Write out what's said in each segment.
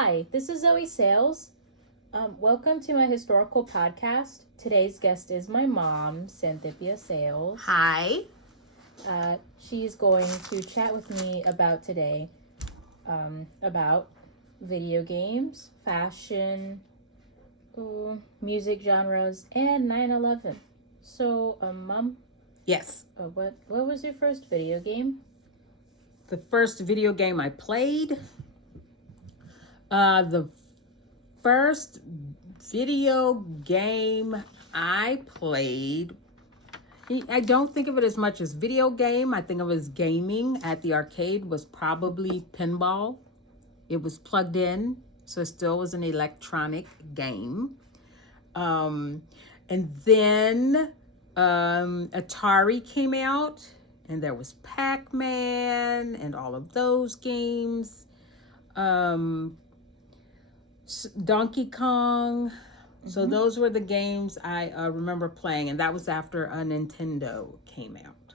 Hi, this is Zoe Sales. Welcome to my historical podcast. Today's guest is my mom, Santhipia Sales. Hi. She's going to chat with me about today, about video games, fashion, music genres, and 9/11. So, Mom, Yes. what was your first video game? The first video game I played. The first video game I played, I don't think of it as much as video game. I think of it as gaming at the arcade, was probably pinball. It was plugged in, so it still was an electronic game. And then Atari came out, and there was Pac-Man and all of those games. Donkey Kong. So those were the games I remember playing, and that was after a Nintendo came out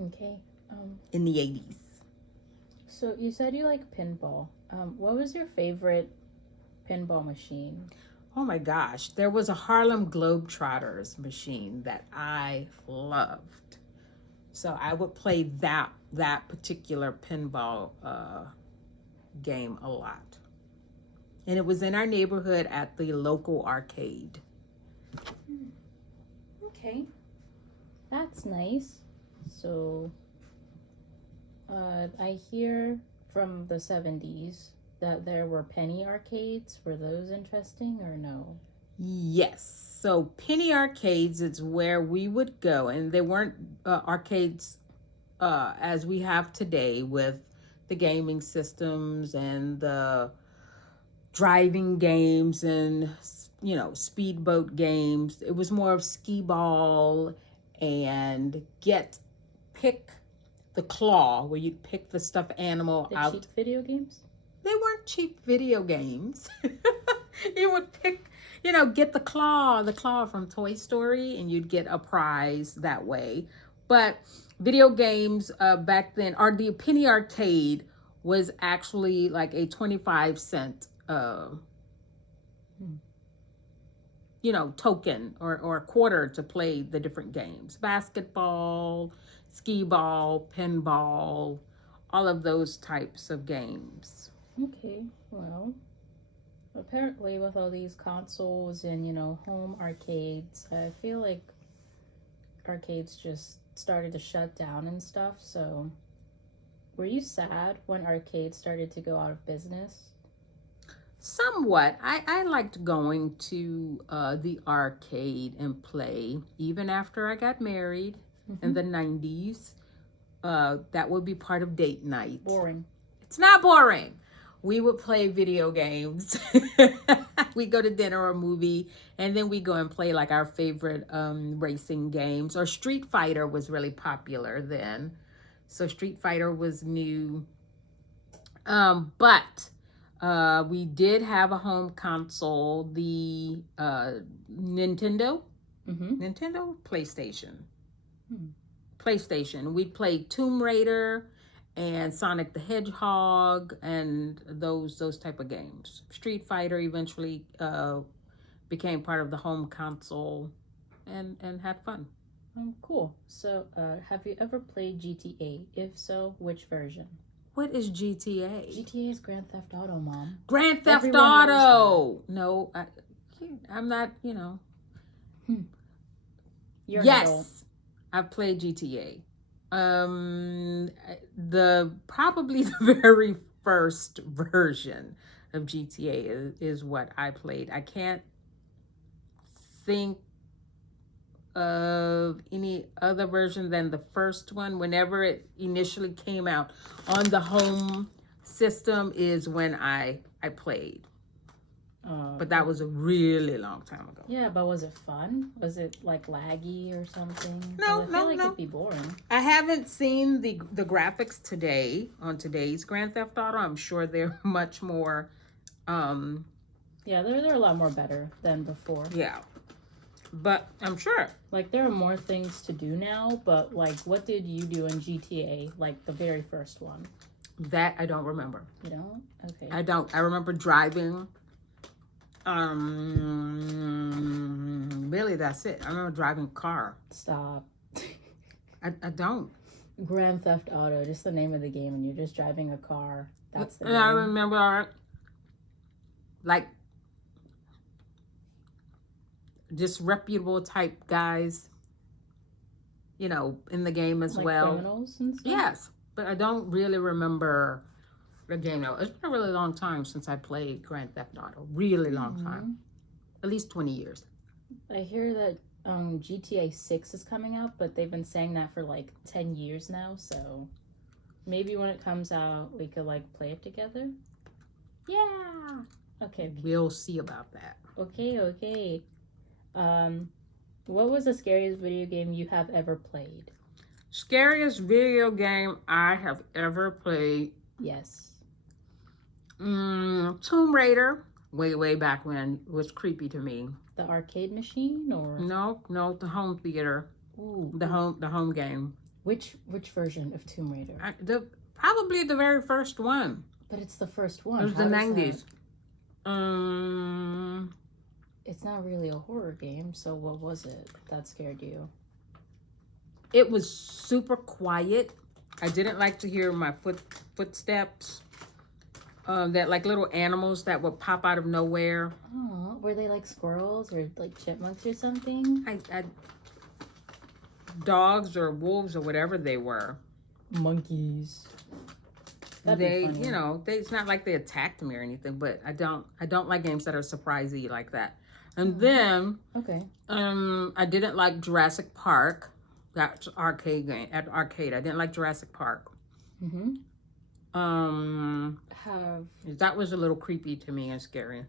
Okay. in the 80s. So you said you like pinball. What was your favorite pinball machine? Oh my gosh, there was a Harlem Globetrotters machine that I loved. So I would play that particular pinball game a lot. And it was in our neighborhood at the local arcade. Okay, that's nice. So, I hear from the 70s that there were penny arcades. Were those interesting or no? Yes. So penny arcades is where we would go, and they weren't arcades as we have today with the gaming systems and the driving games and, you know, speedboat games. It was more of skee ball and pick the claw, where you'd pick the stuffed animal The out. cheap video games? They weren't cheap video games. You would pick, get the claw from Toy Story, and you'd get a prize that way. But video games back then, or the penny arcade, was actually like a 25-cent token or a quarter to play the different games. Basketball, skee ball, pinball, all of those types of games. Okay, well, apparently with all these consoles and, home arcades, I feel like arcades just started to shut down and stuff. So, were you sad when arcades started to go out of business? Somewhat. I liked going to the arcade and play, even after I got married in the 90s. That would be part of date night. Boring. It's not boring. We would play video games. We go to dinner or a movie, and then we go and play like our favorite racing games. Or Street Fighter was really popular then. So Street Fighter was new. But we did have a home console, the Nintendo. Nintendo? PlayStation. PlayStation. We played Tomb Raider and Sonic the Hedgehog and those type of games. Street Fighter eventually became part of the home console and had fun. Oh, cool. So, have you ever played GTA? If so, which version? What is GTA? GTA is Grand Theft Auto, Mom. Grand Theft Everyone Auto. No, I'm not, You're an adult. Yes, I've played GTA. Probably the very first version of GTA is what I played. I can't think of any other version than the first one. Whenever it initially came out on the home system is when I played. But that was a really long time ago. Yeah, but was it fun? Was it like laggy or something? No, 'Cause I feel like no. it'd be boring. I haven't seen the graphics today on today's Grand Theft Auto. I'm sure they're much more Yeah, they're a lot more better than before. yeah. But I'm sure. Like, there are more things to do now, but like, what did you do in GTA, like the very first one? That I don't remember. You don't? Okay. I don't. I remember driving. Really, that's it. I remember driving a car. Stop. I don't. Grand Theft Auto, just the name of the game, and you're just driving a car. That's the And I game. remember, like, disreputable type guys, you know, in the game as Like well. criminals and stuff? Yes, but I don't really remember the game now. It's been a really long time since I played Grand Theft Auto. Really long time. At least 20 years. I hear that GTA 6 is coming out, but they've been saying that for like 10 years now, so maybe when it comes out, we could like play it together. Yeah. Okay, We'll see about that. okay. What was the scariest video game you have ever played? Scariest video game I have ever played. Yes. Tomb Raider. Way back when. It was creepy to me. The arcade machine or No, the home theater. Ooh, The home game. which version of Tomb Raider? Probably the very first one. But it's the first one. It was How the does 90s. It's not really a horror game, so what was it that scared you? It was super quiet. I didn't like to hear my footsteps. That like little animals that would pop out of nowhere. Oh, were they like squirrels or like chipmunks or something? Dogs or wolves or whatever they were. Monkeys. That'd be funny. You know, it's not like they attacked me or anything, but I don't like games that are surprisey like that. And then, Okay. I didn't like Jurassic Park. That's arcade game at arcade. I didn't like Jurassic Park. Mm-hmm. That was a little creepy to me and scary.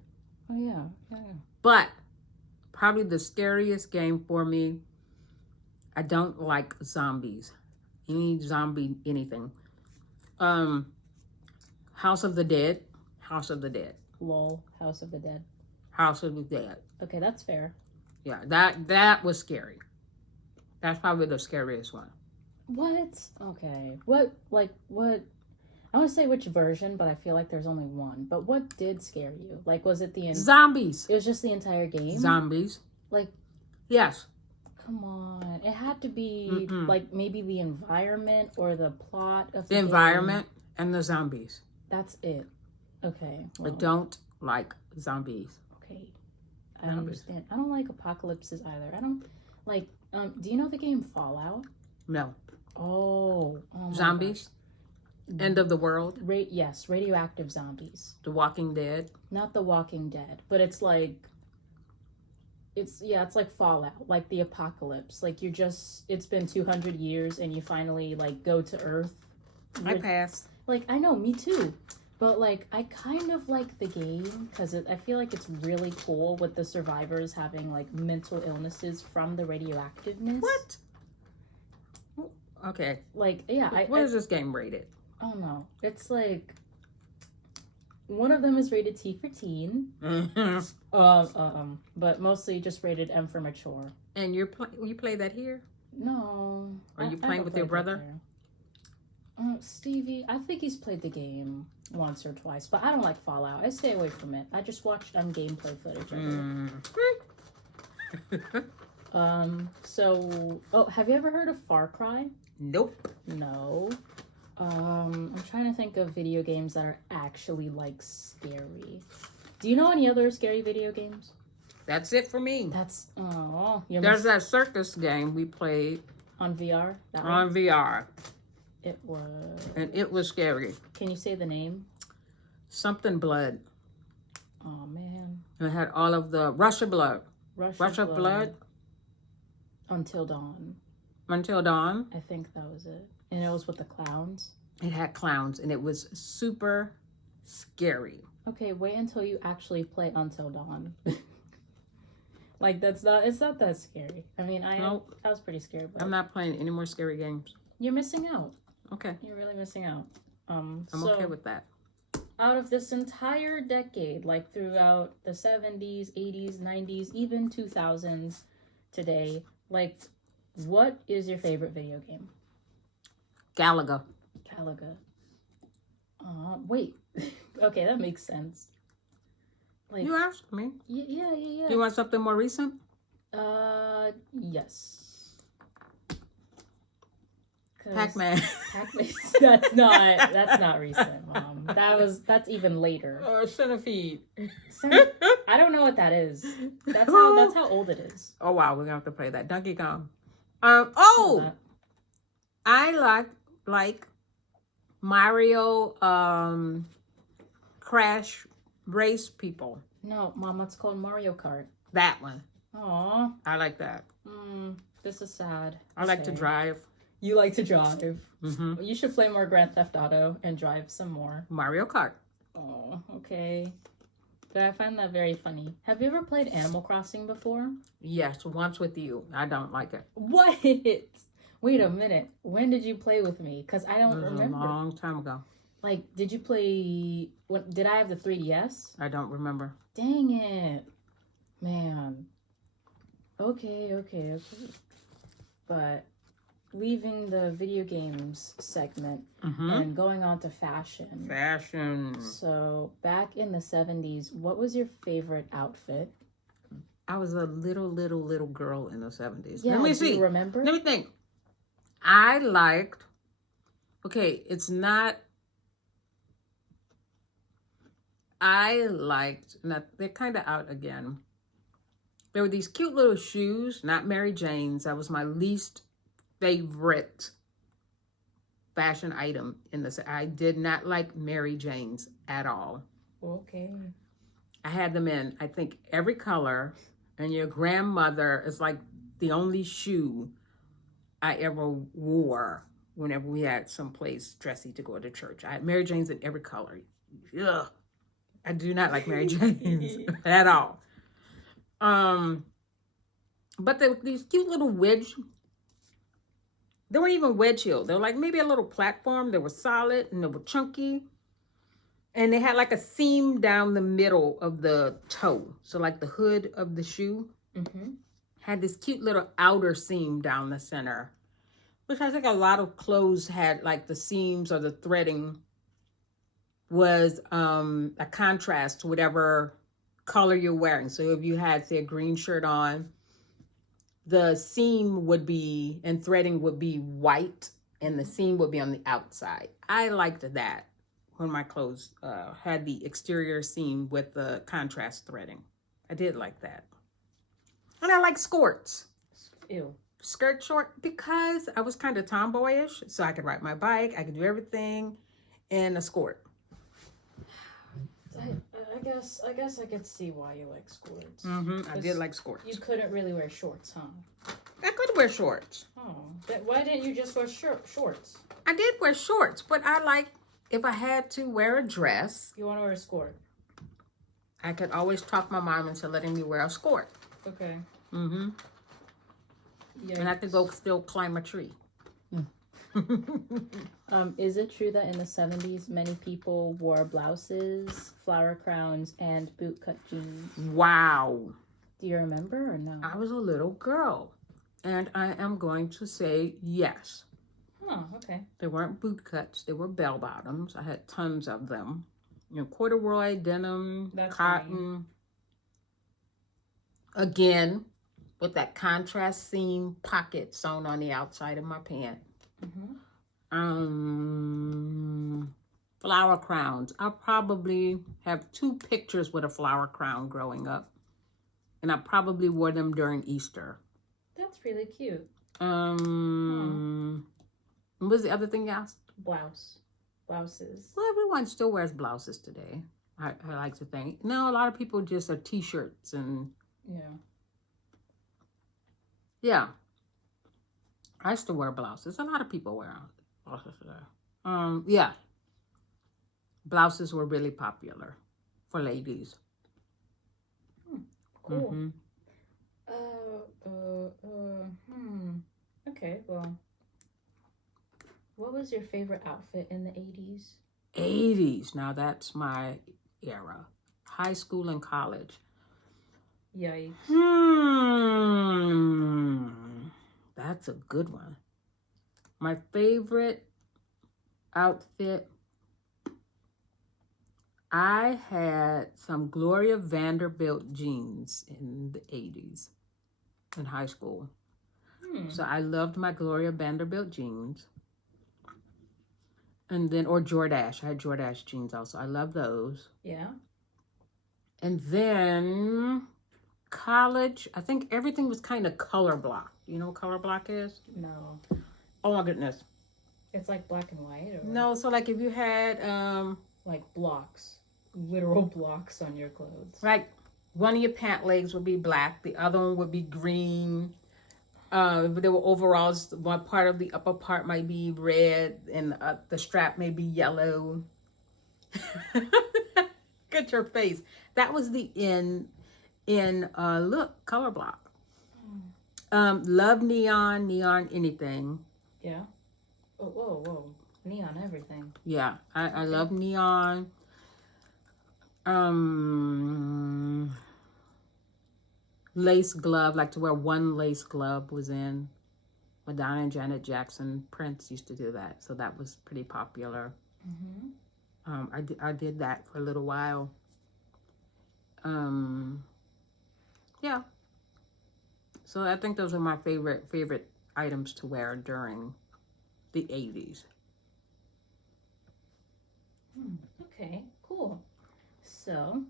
Oh yeah. But probably the scariest game for me, I don't like zombies. Any zombie anything. House of the Dead. Lol. House of the Dead. House of the Dead. Okay, that's fair. Yeah, that was scary. That's probably the scariest one. What? Okay. What? I want to say which version, but I feel like there's only one. But what did scare you? Like, was it Zombies? It was just the entire game? Zombies. Like, yes. come on. It had to be, like, maybe the environment or the plot of the environment and the zombies. That's it. Okay. I don't like zombies. Okay. I understand. I don't like apocalypses either. I don't, like, do you know the game Fallout? No. Oh my zombies? gosh. End of the world? Yes, radioactive zombies. The Walking Dead? Not The Walking Dead, but it's like it's like Fallout, like the apocalypse. Like it's been 200 years and you finally like go to Earth. I pass. Like I know, me too. But like I kind of like the game because I feel like it's really cool with the survivors having like mental illnesses from the radioactiveness. What? Okay. Like yeah, What is this game rated? Oh no, it's like one of them is rated T for teen. But mostly just rated M for mature. And you play that here? No. Are you playing with your brother? Stevie, I think he's played the game once or twice, but I don't like Fallout. I stay away from it. I just watched gameplay footage of it. Have you ever heard of Far Cry? Nope. No. I'm trying to think of video games that are actually like scary. Do you know any other scary video games? That's it for me. There's that circus game we played on VR. On VR. It was. And it was scary. Can you say the name? Something Blood. Oh man. It had all of the Russia Blood. Russia Blood. Until Dawn. Until Dawn. I think that was it. And it was with the clowns. It had clowns and it was super scary. Okay, wait until you actually play Until Dawn. Like it's not that scary. I mean, I was pretty scared, but I'm not playing any more scary games. You're missing out. Okay. You're really missing out. I'm okay with that. Out of this entire decade, like throughout the 70s, 80s, 90s, even 2000s today, like what is your favorite video game? Galaga. Wait. Okay, that makes sense. Like, You asked me. yeah. Do you want something more recent? Yes. 'Cause Pac-Man. Pac-Man. That's not recent, Mom. That's even later. Or Centipede. I don't know what that is. That's how old it is. Oh wow, we're gonna have to play that. Donkey Kong. Know Oh, that. I like Mario Crash Race People. No, Mom, it's called Mario Kart. That one. Aw. I like that. This is sad. I like to Okay. drive. You like to drive. Mm-hmm. You should play more Grand Theft Auto and drive some more. Mario Kart. Oh, okay. But I find that very funny. Have you ever played Animal Crossing before? Yes, once with you. I don't like it. What? Wait a minute. When did you play with me? Because I don't It was remember. a long time ago. Like, did you play... Did I have the 3DS? I don't remember. Dang it. Man. Okay. But leaving the video games segment and going on to fashion. Fashion. So, back in the 70s, what was your favorite outfit? I was a little girl in the 70s. Yeah, Let me do see. you remember? Let me think. I liked... Okay, it's not... I liked... Now, they're kind of out again. There were these cute little shoes, not Mary Jane's. That was my least favorite fashion item in this. I did not like Mary Jane's at all. Okay. I had them in, I think, every color. And your grandmother is like the only shoe I ever wore whenever we had someplace dressy to go to church. I had Mary Jane's in every color. Ugh. I do not like Mary Jane's at all. But there were these cute little wedge. They weren't even wedge heel. They were like maybe a little platform. They were solid and they were chunky. And they had like a seam down the middle of the toe. So like the hood of the shoe had this cute little outer seam down the center. Which I think a lot of clothes had like the seams or the threading was a contrast to whatever color you're wearing. So if you had, say, a green shirt on, the seam would be, and threading would be white, and the seam would be on the outside. I liked that when my clothes had the exterior seam with the contrast threading. I did like that. And I like skirts. Ew. Skirt short because I was kind of tomboyish, so I could ride my bike, I could do everything in a skirt. I guess I could see why you like skirts. I did like skirts. You couldn't really wear shorts, huh? I could wear shorts. Oh, why didn't you just wear shorts? I did wear shorts, but I like, if I had to wear a dress, You want to wear a skirt? I could always talk my mom into letting me wear a skirt. Okay. And I could go still climb a tree. Is it true that in the 70s, many people wore blouses, flower crowns, and bootcut jeans? Wow. Do you remember or no? I was a little girl, and I am going to say yes. Oh, okay. They weren't boot cuts. They were bell bottoms. I had tons of them. You know, corduroy, denim, That's cotton. Again, with that contrast seam pocket sewn on the outside of my pant. Flower crowns. I probably have 2 pictures with a flower crown growing up. And I probably wore them during Easter. That's really cute. What was the other thing you asked? Blouses. Well, everyone still wears blouses today. I like to think. No, a lot of people just are t-shirts and yeah. I still wear blouses. A lot of people wear blouses today. Yeah. Blouses were really popular for ladies. Cool. Okay, well, what was your favorite outfit in the 80s? 80s. Now that's my era. High school and college. Yikes. That's a good one. My favorite outfit I had some Gloria Vanderbilt jeans in the 80s in high school. So I loved my Gloria Vanderbilt jeans. And then, or Jordache. I had Jordache jeans also. I love those. Yeah. And then college, I think everything was kind of color block. You know what color block is? No. Oh my goodness. It's like black and white, or No, so like if you had like blocks, literal blocks on your clothes. like one of your pant legs would be black, the other one would be green. There were overalls. One part of the upper part might be red, and the strap may be yellow. Get your face. That was the in look color block. Love neon anything. Yeah. Oh, whoa. Neon everything. Yeah, I love neon. Lace glove, like to wear one lace glove was in. Madonna and Janet Jackson, Prince used to do that, so that was pretty popular. I did that for a little while. Yeah. So I think those are my favorite items to wear during the 80s. Okay, cool. So,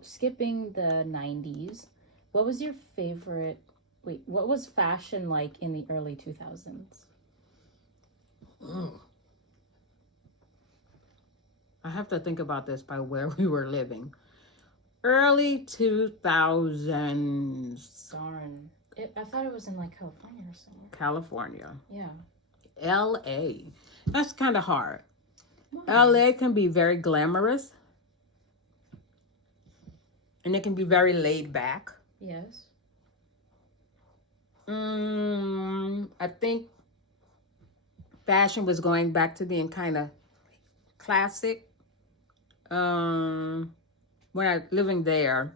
skipping the 90s, what was your favorite? Wait, what was fashion like in the early 2000s? I have to think about this by where we were living. Early 2000s. Darn. I thought it was in like California or somewhere. California. Yeah. LA. That's kind of hard. Why? LA can be very glamorous. And it can be very laid back. Yes. I think fashion was going back to being kind of classic. When I living there,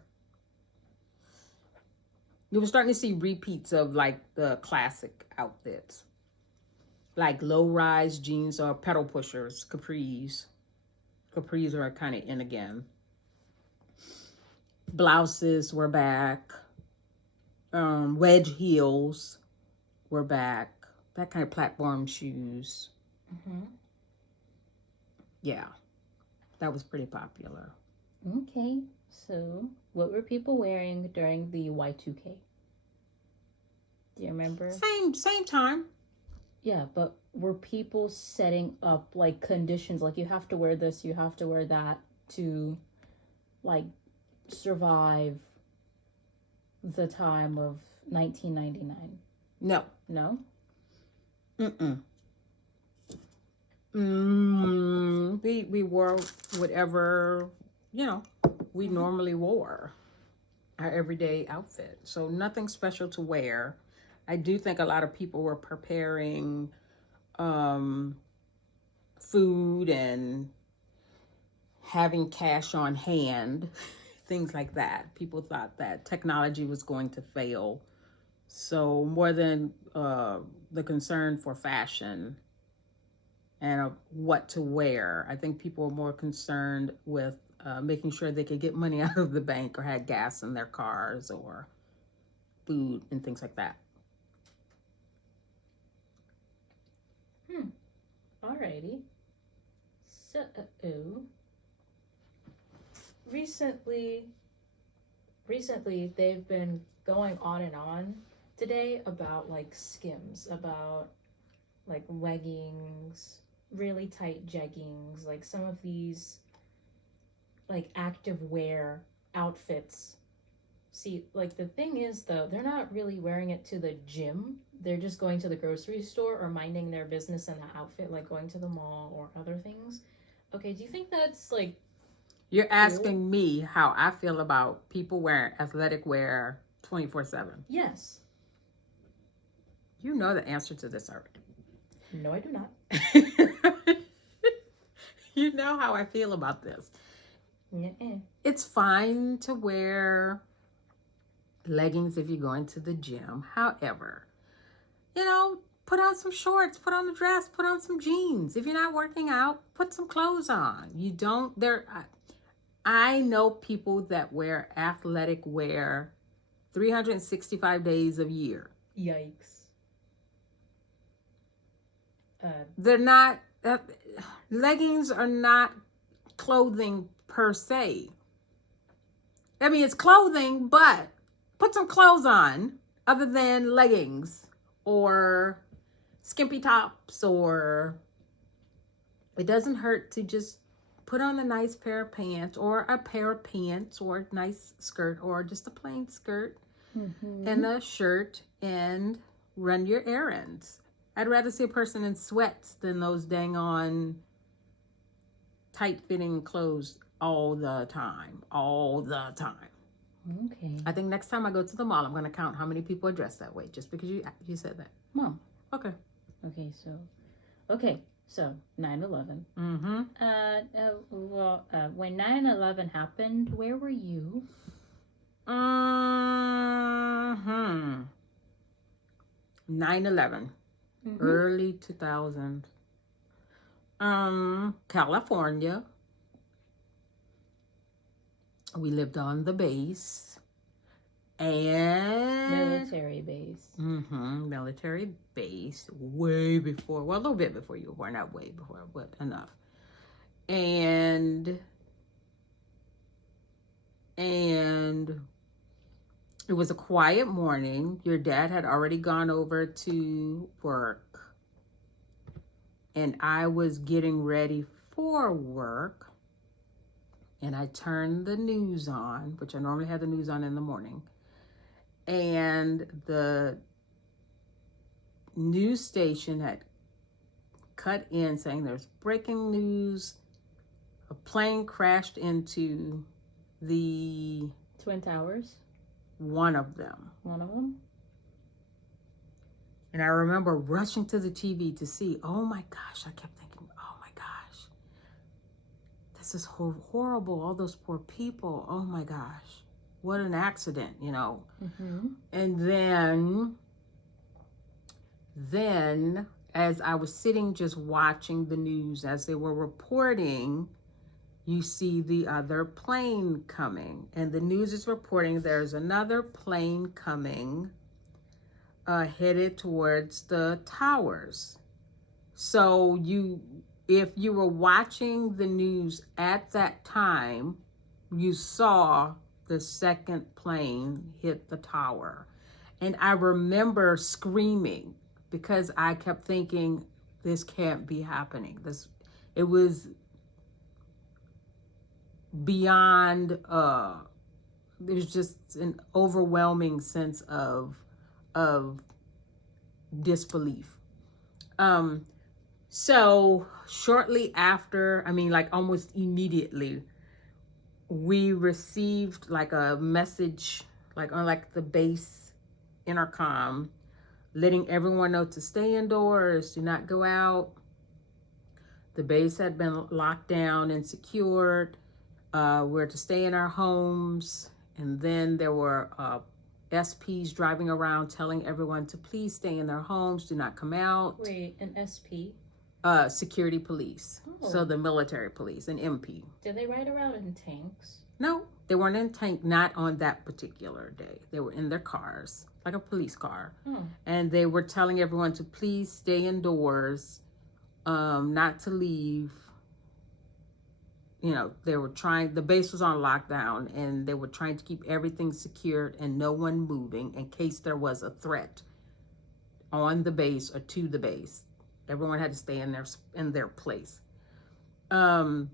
you were starting to see repeats of like the classic outfits, like low-rise jeans or pedal pushers, capris. Capris are kind of in again. Blouses were back. Wedge heels were back. That kind of platform shoes. Yeah, that was pretty popular. Okay, so what were people wearing during the Y2K? Do you remember? Same time. Yeah, but were people setting up like conditions, like you have to wear this, you have to wear that to like survive the time of 1999? No. No? We wore whatever, we normally wore. Our everyday outfit. So nothing special to wear. I do think a lot of people were preparing food and having cash on hand, things like that. People thought that technology was going to fail. So more than the concern for fashion and what to wear, I think people were more concerned with making sure they could get money out of the bank or had gas in their cars or food and things like that. Alrighty. So, recently they've been going on and on today about like Skims, about like leggings, really tight jeggings, like some of these like active wear outfits. See, like the thing is though, they're not really wearing it to the gym. They're just going to the grocery store or minding their business in the outfit, like going to the mall or other things. Okay, do you think that's like... You're asking me how I feel about people wearing athletic wear 24/7. Yes. You know the answer to this already. No, I do not. You know how I feel about this. Mm-mm. It's fine to wear leggings if you're going to the gym. However, put on some shorts, put on a dress, put on some jeans. If you're not working out, put some clothes on. You don't, I know people that wear athletic wear 365 days of year. Yikes. They're not, leggings are not clothing per se. I mean, it's clothing, but put some clothes on other than leggings or skimpy tops, or it doesn't hurt to just put on a nice pair of pants or a pair of pants or a nice skirt or just a plain skirt and a shirt and run your errands. I'd rather see a person in sweats than those dang on tight fitting clothes all the time. Okay. I think next time I go to the mall, I'm going to count how many people are dressed that way, just because you said that. Mom. Okay. So 9/11. Mm-hmm. When 9/11 happened, where were you? 9/11. Early 2000s. California. We lived on the base. And Military base. Military base. Way before, well, a little bit before you were born. Not way before, but enough. And it was a quiet morning. Your dad had already gone over to work. And I was getting ready for work. And I turned the news on, which I normally have the news on in the morning. And the news station had cut in saying there's breaking news. A plane crashed into the Twin Towers. one of them. And I remember rushing to the TV to see, oh my gosh, I kept thinking, oh my gosh, this is horrible. All those poor people. Oh my gosh, what an accident, you know. And then as I was sitting just watching the news as they were reporting, you see the other plane coming. And the news is reporting there's another plane coming headed towards the towers. So if you were watching the news at that time, you saw the second plane hit the tower. And I remember screaming because I kept thinking, this can't be happening. It was beyond, it was just an overwhelming sense of disbelief. So shortly after, almost immediately, we received like a message, like on like the base intercom, letting everyone know to stay indoors, do not go out. The base had been locked down and secured. We're to stay in our homes. And then there were SPs driving around telling everyone to please stay in their homes, do not come out. Wait, an SP? Security police. Oh. So the military police, an MP. Did they ride around in tanks? No, they weren't in tank, not on that particular day. They were in their cars, like a police car. And they were telling everyone to please stay indoors, not to leave. You know, the base was on lockdown and they were trying to keep everything secured and no one moving in case there was a threat on the base or to the base. Everyone had to stay in their place. And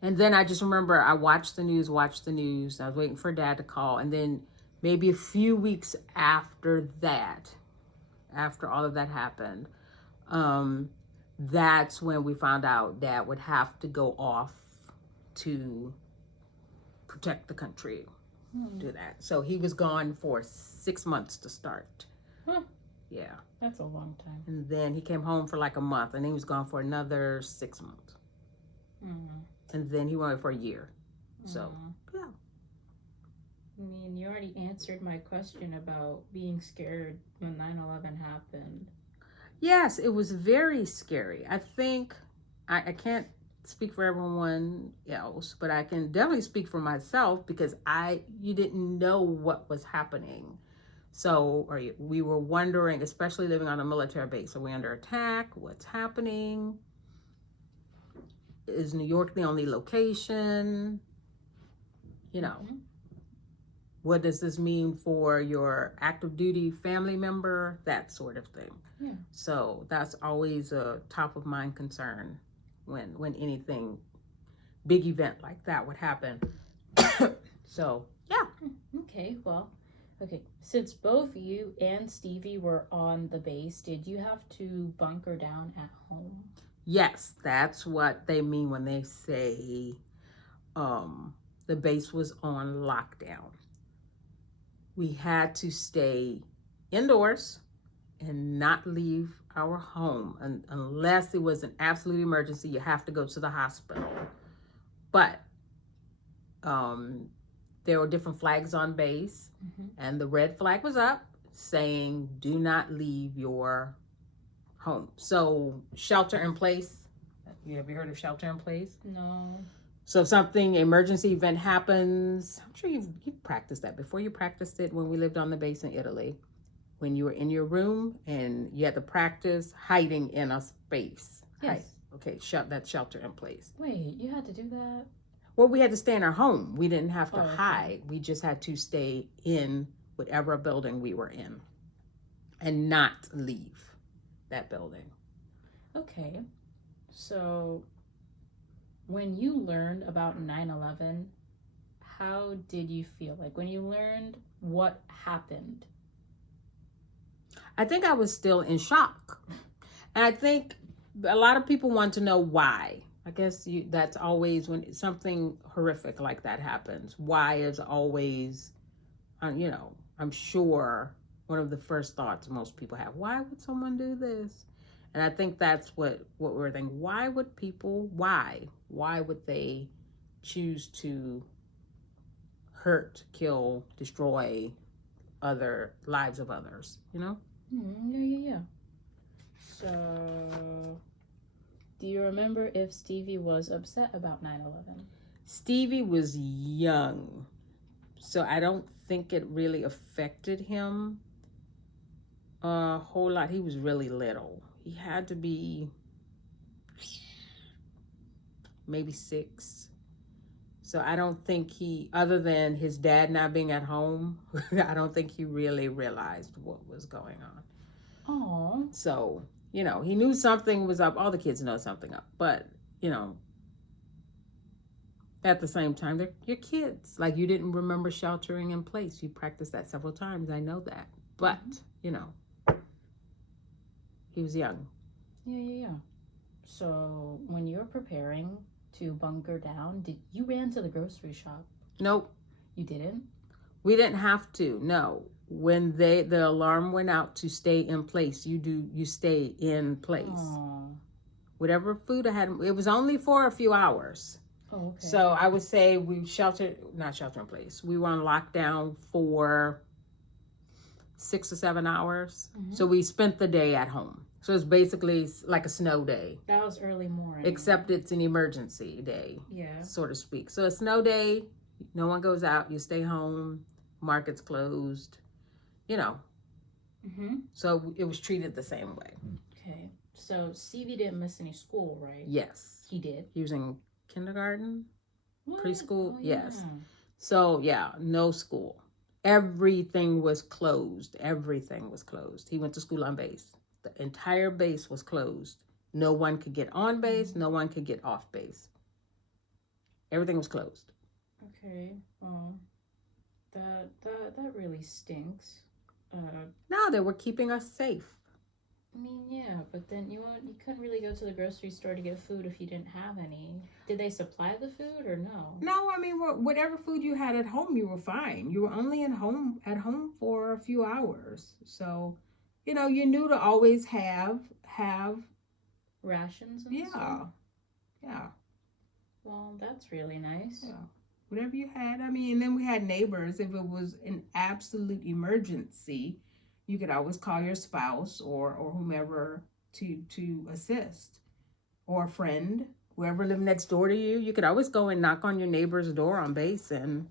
then I just remember I watched the news. I was waiting for Dad to call. And then maybe a few weeks after that, after all of that happened, that's when we found out Dad would have to go off to protect the country. Do that. So he was gone for 6 months to start. Yeah. That's a long time. And then he came home for like a month, and he was gone for another 6 months. And then he went for a year. So, yeah. I mean, you already answered my question about being scared when 9/11 happened. Yes, it was very scary. I think I can't speak for everyone else, but I can definitely speak for myself because you didn't know what was happening. So we were wondering, especially living on a military base, are we under attack? What's happening? Is New York the only location? You know, what does this mean for your active duty family member? That sort of thing. Yeah. So that's always a top of mind concern when anything big event like that would happen. So yeah. Okay, well, okay. Since both you and Stevie were on the base, did you have to bunker down at home? Yes, that's what they mean when they say the base was on lockdown. We had to stay indoors and not leave our home unless it was an absolute emergency. You have to go to the hospital. But there were different flags on base, and the red flag was up saying do not leave your home. So shelter in place. Have you heard of shelter in place? No. So if something emergency event happens, I'm sure you've practiced that before. You practiced it when we lived on the base in Italy, when you were in your room and you had to practice hiding in a space. Yes. Okay, that's shelter in place. Wait, you had to do that? Well, we had to stay in our home. We didn't have to okay. hide. We just had to stay in whatever building we were in and not leave that building. Okay. So when you learned about 9/11, how did you feel? Like when you learned what happened? I think I was still in shock. And I think a lot of people want to know why. I guess that's always when something horrific like that happens. Why is always, I'm sure one of the first thoughts most people have. Why would someone do this? And I think that's what we're thinking. Why would people, why would they choose to hurt, kill, destroy other lives of others, Yeah. So, do you remember if Stevie was upset about 9/11? Stevie was young, so I don't think it really affected him a whole lot. He was really little. He had to be maybe 6. So I don't think other than his dad not being at home, I don't think he really realized what was going on. Oh. So, he knew something was up. All the kids know something up. But, at the same time, they're your kids. Like, you didn't remember sheltering in place. You practiced that several times. I know that. But, he was young. Yeah. So, when you were preparing to bunker down, you ran to the grocery shop? Nope. You didn't? We didn't have to, no. When the alarm went out to stay in place, you stay in place. Aww. Whatever food I had, it was only for a few hours. Oh, okay. So I would say we not shelter in place. We were on lockdown for 6 or 7 hours. So we spent the day at home. So it's basically like a snow day. That was early morning. Except it's an emergency day. Yeah. So to speak. So a snow day, no one goes out. You stay home. Market's closed. So it was treated the same way. Okay. So Stevie didn't miss any school, right? Yes. He did. He was in kindergarten, what? preschool. Oh, yeah. Yes. So no school. Everything was closed. He went to school on base. The entire base was closed. No one could get on base. No one could get off base. Everything was closed. Okay. Well, that really stinks. No, they were keeping us safe. I mean, yeah, but then you couldn't really go to the grocery store to get food if you didn't have any. Did they supply the food or no? No, I mean, whatever food you had at home, you were fine. You were only at home for a few hours. So, you knew to always have rations and stuff? Yeah. Well, that's really nice. Yeah. Whatever you had. I mean, and then we had neighbors. If it was an absolute emergency, you could always call your spouse or whomever to assist, or a friend, whoever lived next door to you. You could always go and knock on your neighbor's door on base and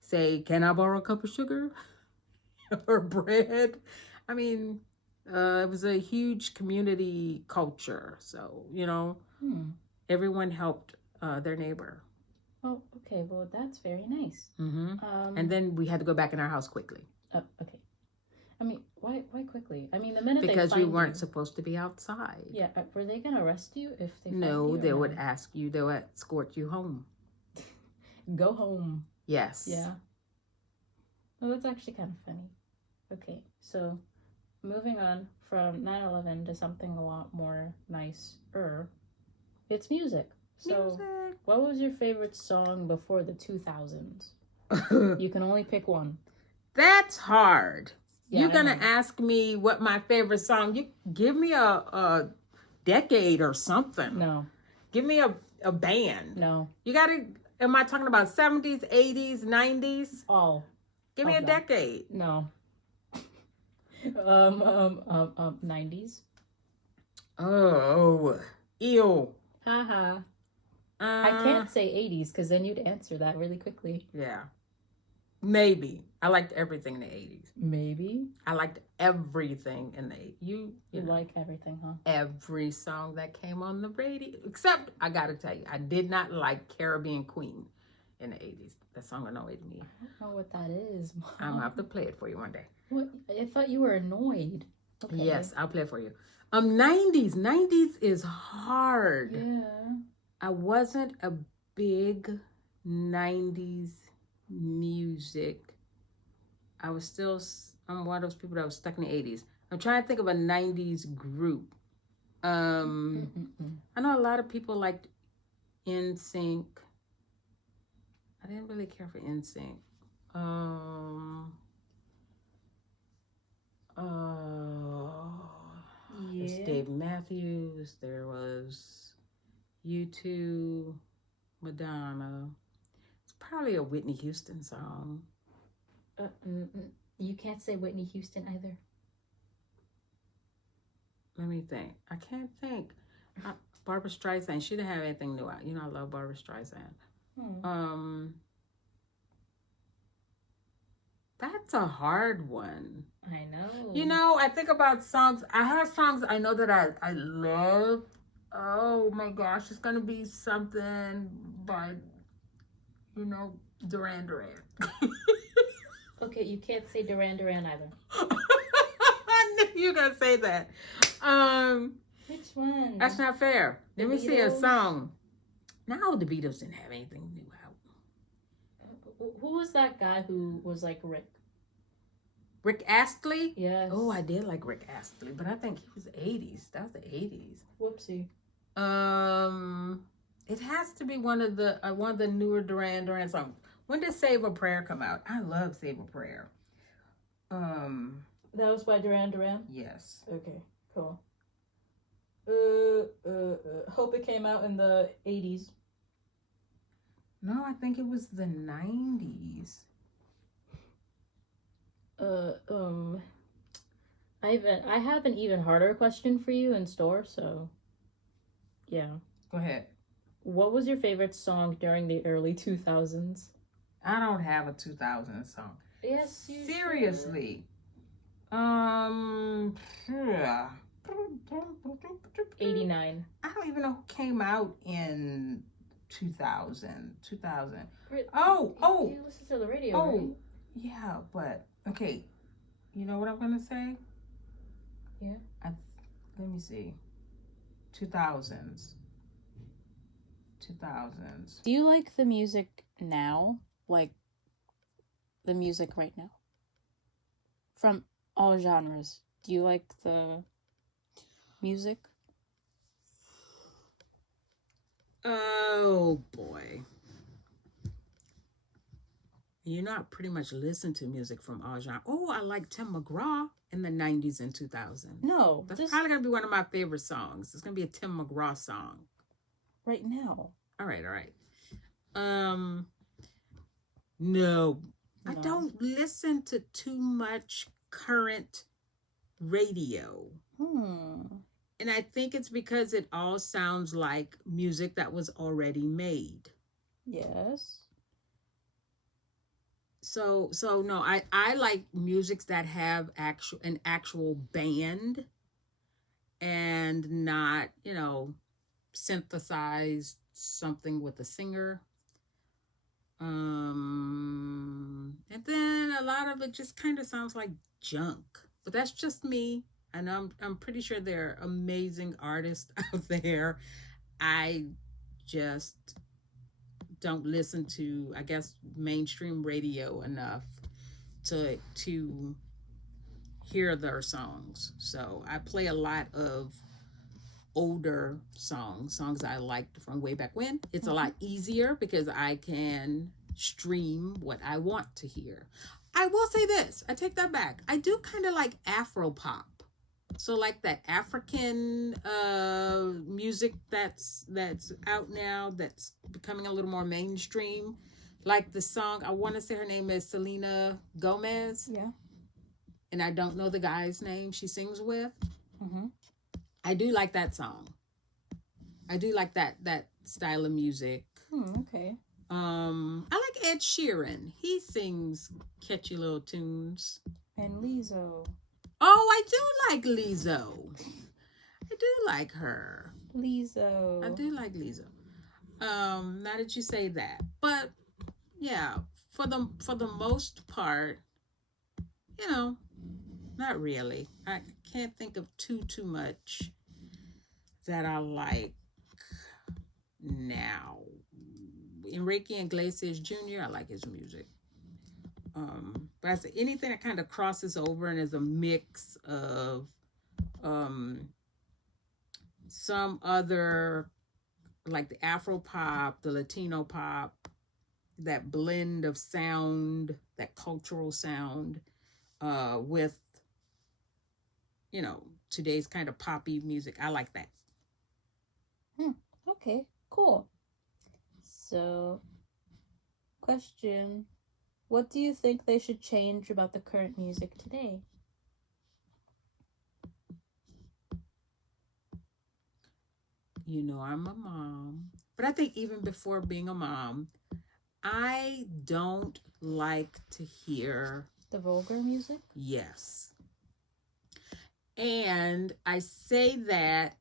say, "Can I borrow a cup of sugar or bread?" I mean, it was a huge community culture, so everyone helped their neighbor. Oh, okay. Well, that's very nice. And then we had to go back in our house quickly. Oh, okay. I mean, why quickly? I mean, the minute because they we find weren't you, supposed to be outside. Yeah, were they gonna arrest you if they find No, you? they would ask you. They would escort you home. Go home. Yes. Yeah. Well, that's actually kind of funny. Okay, so moving on from 9/11 to something a lot more nicer. It's music. So, what was your favorite song before the 2000s? You can only pick one. That's hard. Yeah, You're gonna ask me what my favorite song. You give me a decade or something. No. Give me a band. No. You gotta. Am I talking about 70s, 80s, 90s? All. Give me a decade. No. 90s. Oh, ew. Haha. I can't say 80s because then you'd answer that really quickly. Yeah. Maybe. I liked everything in the 80s. Maybe. I liked everything in the 80s. You like everything, huh? Every song that came on the radio. Except, I gotta tell you, I did not like Caribbean Queen in the 80s. That song annoyed me. I don't know what that is, Mom. I'm gonna have to play it for you one day. What? I thought you were annoyed. Okay. Yes, I'll play it for you. 90s. 90s is hard. Yeah. I wasn't a big 90s music. I'm one of those people that was stuck in the 80s. I'm trying to think of a 90s group. I know a lot of people liked NSYNC. I didn't really care for NSYNC. There's Dave Matthews. There was U2, Madonna. It's probably a Whitney Houston song. You can't say Whitney Houston either. Let me think. I can't think. Barbra Streisand. She didn't have anything new out. I love Barbra Streisand. That's a hard one. I know. I think about songs. I have songs I know that I love. Oh my gosh, it's gonna be something by, Duran Duran. Okay, you can't say Duran Duran either. I knew you were gonna say that. Which one? That's not fair. Let me see a song. No, the Beatles didn't have anything new out. Who was that guy who was like Rick? Rick Astley? Yes. Oh, I did like Rick Astley, but I think he was 80s. That was the 80s. Whoopsie. It has to be one of the newer Duran Duran songs. When did Save a Prayer come out? I love Save a Prayer. That was by Duran Duran? Yes. Okay, cool. Hope it came out in the 80s. No, I think it was the 90s. I have an even harder question for you in store, so yeah. Go ahead. What was your favorite song during the early 2000s? I don't have a 2000 song. Yes, you seriously. Should. 89. I don't even know who came out in 2000. Oh! You listen to the radio, right? Yeah, but okay. You know what I'm gonna say? Yeah. Let me see. 2000s. Do you like the music now? Like the music right now? From all genres. Do you like the music? Oh boy. I pretty much listen to music from all genres. Oh, I like Tim McGraw in the 90s and 2000s. No. That's probably going to be one of my favorite songs. It's going to be a Tim McGraw song. Right now. All right. No. I don't listen to too much current radio. And I think it's because it all sounds like music that was already made. Yes. So no, I like musics that have actual band and not, synthesized something with a singer. And then a lot of it just kind of sounds like junk. But that's just me. And I'm pretty sure there are amazing artists out there. I just don't listen to, I guess, mainstream radio enough to hear their songs. So I play a lot of older songs I liked from way back when. It's a lot easier because I can stream what I want to hear. I will say this, I take that back. I do kind of like Afro pop. So like that African music that's out now, that's becoming a little more mainstream. Like the song, I want to say her name is Selena Gomez. Yeah. And I don't know the guy's name she sings with. Mm-hmm. I do like that song. I do like that style of music. Okay. I like Ed Sheeran. He sings catchy little tunes. And Lizzo. Oh, I do like Lizzo. I do like her. Lizzo. I do like Lizzo. Now that you say that, but yeah, for the most part, not really. I can't think of too much that I like now. Enrique Iglesias Jr., I like his music. But I say anything that kind of crosses over and is a mix of some other, like the Afro pop, the Latino pop, that blend of sound, that cultural sound, with today's kind of poppy music. I like that. Okay, cool. So, question. What do you think they should change about the current music today? I'm a mom. But I think even before being a mom, I don't like to hear the vulgar music. Yes. And I say that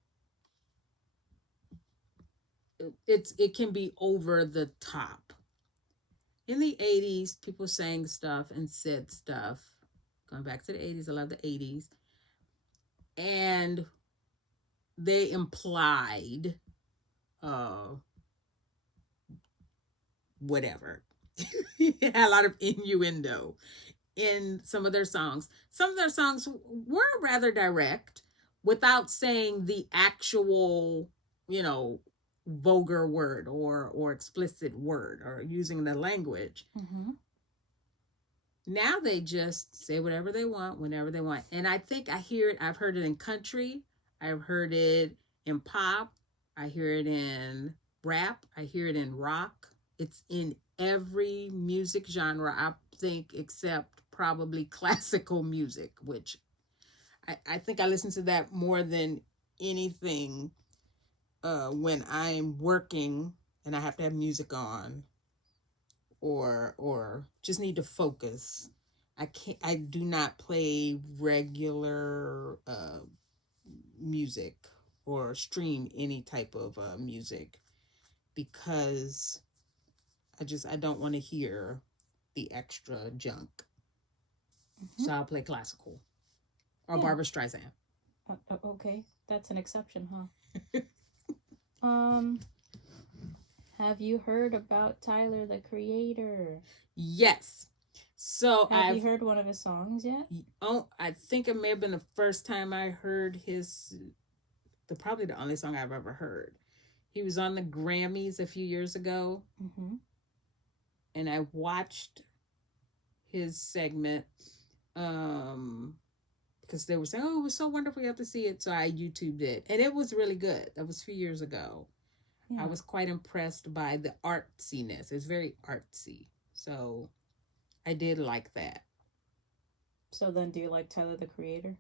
it can be over the top. In the 80s, people sang stuff and said stuff. Going back to the 80s, I love the 80s. And they implied whatever. Had a lot of innuendo in some of their songs. Some of their songs were rather direct without saying the actual, vulgar word or explicit word or using the language. Mm-hmm. Now they just say whatever they want, whenever they want. And I think I've heard it in country. I've heard it in pop. I hear it in rap. I hear it in rock. It's in every music genre, I think, except probably classical music, which I think I listen to that more than anything when I'm working and I have to have music on or just need to focus. I do not play regular music or stream any type of music because I don't want to hear the extra junk. Mm-hmm. So I'll play classical or Barbra Streisand. Okay, that's an exception, huh? Have you heard about Tyler the Creator? Yes. So have you heard one of his songs yet? Oh, I think it may have been the first time I heard probably the only song I've ever heard. He was on the Grammys a few years ago. Mm-hmm. And I watched his segment because they were saying, oh, it was so wonderful, you have to see it. So I YouTubed it. And it was really good. That was a few years ago. Yeah. I was quite impressed by the artsiness. It's very artsy. So I did like that. So then do you like Tyler the Creator?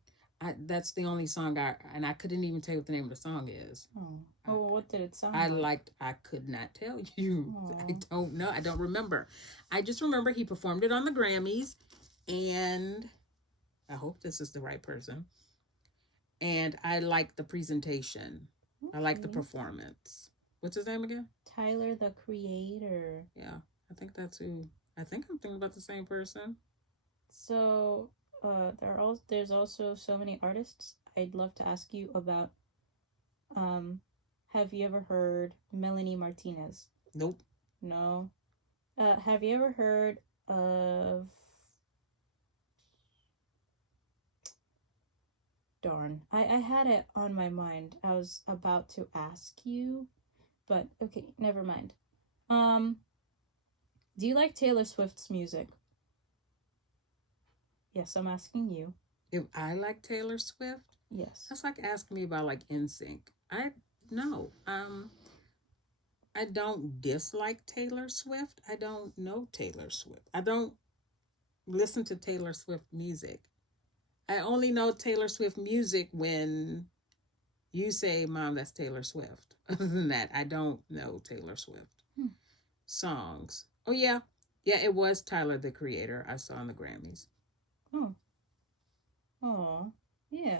That's the only song and I couldn't even tell you what the name of the song is. Oh. Well, what did it sound I could not tell you. Aw. I don't know. I don't remember. I just remember he performed it on the Grammys, and I hope this is the right person. And I like the presentation. Okay. I like the performance. What's his name again? Tyler, the Creator. Yeah, I think that's who. I think I'm thinking about the same person. So, there's also so many artists. I'd love to ask you about. Have you ever heard Melanie Martinez? Nope. No. Have you ever heard of? Darn, I had it on my mind. I was about to ask you, but okay, never mind. Do you like Taylor Swift's music? Yes, I'm asking you. If I like Taylor Swift, Yes. that's like asking me about like NSYNC. No. I don't dislike Taylor Swift. I don't know Taylor Swift. I don't listen to Taylor Swift music. I only know Taylor Swift music when you say, Mom, that's Taylor Swift. Other than that, I don't know Taylor Swift songs. Oh, yeah. Yeah, it was Tyler, the Creator. I saw in the Grammys. Oh. Oh. Yeah.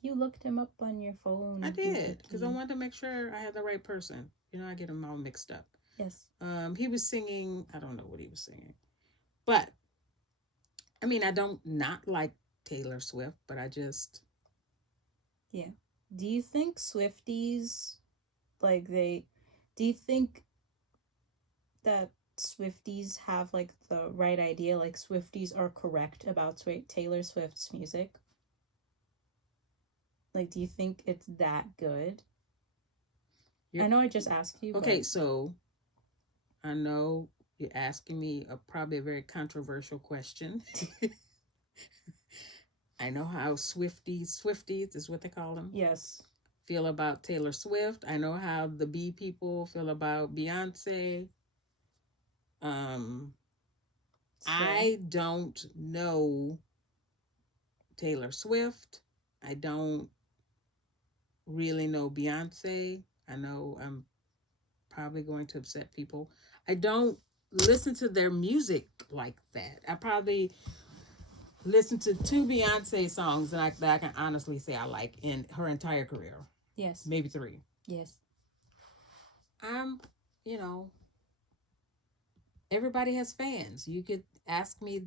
You looked him up on your phone. I did, because I wanted to make sure I had the right person. You know, I get them all mixed up. Yes. He was singing, I don't know what he was singing. But, I mean, I don't not like Taylor Swift, but I just... Yeah. Do you think Swifties, do you think that Swifties have, like, the right idea? Like, Swifties are correct about Taylor Swift's music? Like, do you think it's that good? I know I just asked you. Okay, so I know you're asking me probably a very controversial question. I know how Swifties is what they call them. Yes. Feel about Taylor Swift. I know how the B people feel about Beyonce. I don't know Taylor Swift. I don't really know Beyonce. I know I'm probably going to upset people. I don't listen to their music like that. I probably listen to 2 Beyonce songs that I can honestly say I like in her entire career. Yes. Maybe 3. Yes. Everybody has fans. You could ask me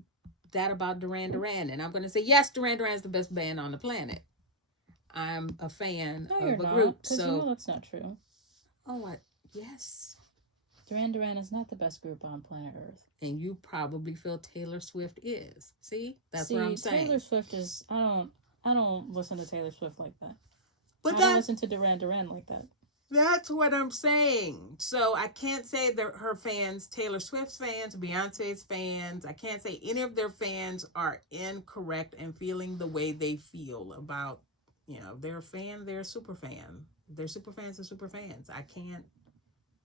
that about Duran Duran, and I'm going to say, yes, Duran Duran is the best band on the planet. I'm a fan of a group. So you know that's not true. Oh, what? Yes. Duran Duran is not the best group on planet Earth. And you probably feel Taylor Swift is. See? That's what I'm saying. Taylor Swift is... I don't listen to Taylor Swift like that. But I don't listen to Duran Duran like that. That's what I'm saying. So I can't say that her fans, Taylor Swift's fans, Beyonce's fans, I can't say any of their fans are incorrect and feeling the way they feel about, they're a fan, they're a super fan. They're super fans are super fans. I can't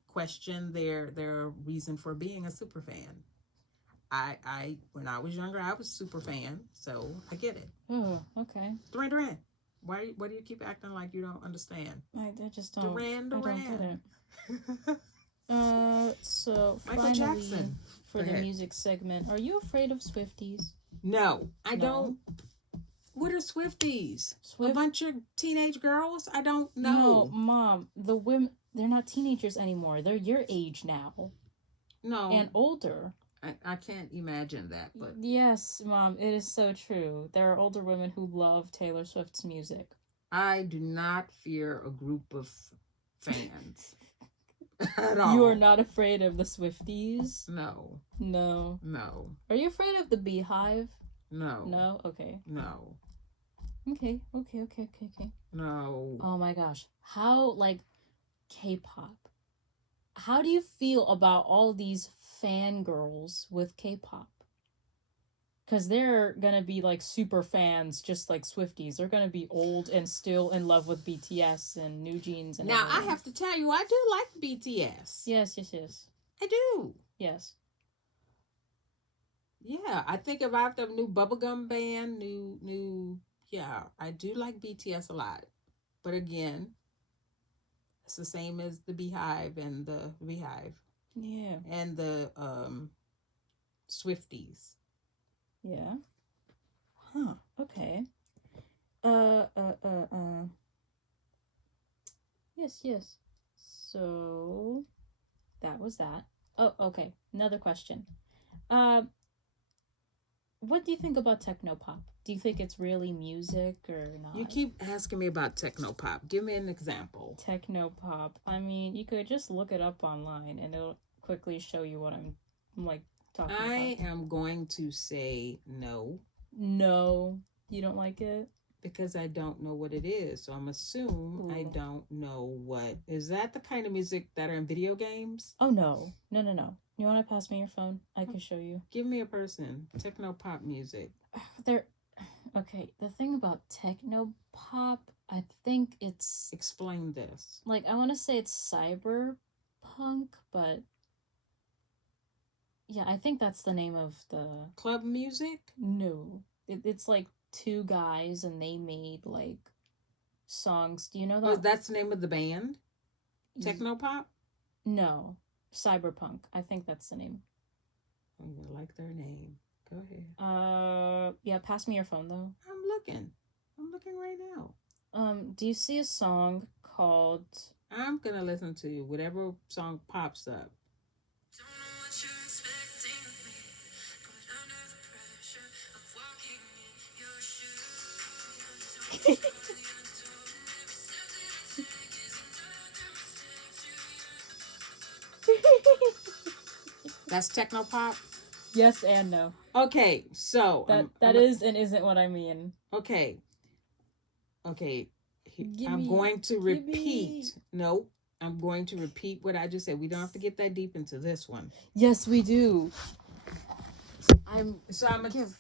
question their reason for being a super fan. I when I was younger, I was a super fan, so I get it. Oh, okay. Duran Duran. Why do you keep acting like you don't understand? I just don't. Duran Duran. I don't get it. So Michael finally, Jackson. For the music segment, are you afraid of Swifties? No, I don't. What are Swifties? A bunch of teenage girls? I don't know. No, Mom. The women, they're not teenagers anymore. They're your age now. No. And older. I can't imagine that, but... Yes, Mom, it is so true. There are older women who love Taylor Swift's music. I do not fear a group of fans. At all. You are not afraid of the Swifties? No. No. No. Are you afraid of the Beehive? No. No? Okay. No. Okay. No. Oh my gosh. How, K-pop. How do you feel about all these fangirls with K-pop? Because they're gonna be, super fans, just like Swifties. They're gonna be old and still in love with BTS and New Jeans and Now, everything. I have to tell you, I do like BTS. Yes. I do. Yes. Yeah, I think if I have a new bubblegum band, yeah, I do like BTS a lot. But again, it's the same as the Beehive and the Beehive. Yeah. And the Swifties. Yeah. Huh. Okay. Uh. Yes. So that was that. Oh, okay. Another question. Uh, what do you think about techno pop? Do you think it's really music or not? You keep asking me about techno pop. Give me an example. Techno pop. I mean, you could just look it up online and it'll quickly show you what I'm like talking about. I am going to say no. No, you don't like it? Because I don't know what it is. So I'm assume I don't know what. Is that the kind of music that are in video games? Oh, no. No. You want to pass me your phone? I can show you. Give me a person. Techno pop music. Okay, the thing about techno pop, I think it's... Explain this. Like, I want to say it's cyberpunk, but... Yeah, I think that's the name of the... Club music? No. It's like two guys and they made like songs. Do you know that? Oh, that's the name of the band? Techno pop? No. Cyberpunk. I think that's the name. I like their name. Go ahead. Yeah, pass me your phone though. I'm looking right now. Do you see a song called... I'm gonna listen to whatever song pops up. That's techno pop? Yes and no. Okay, so that is and isn't what I mean. Okay. I'm going to repeat. No, I'm going to repeat what I just said. We don't have to get that deep into this one. Yes, we do. I'm give.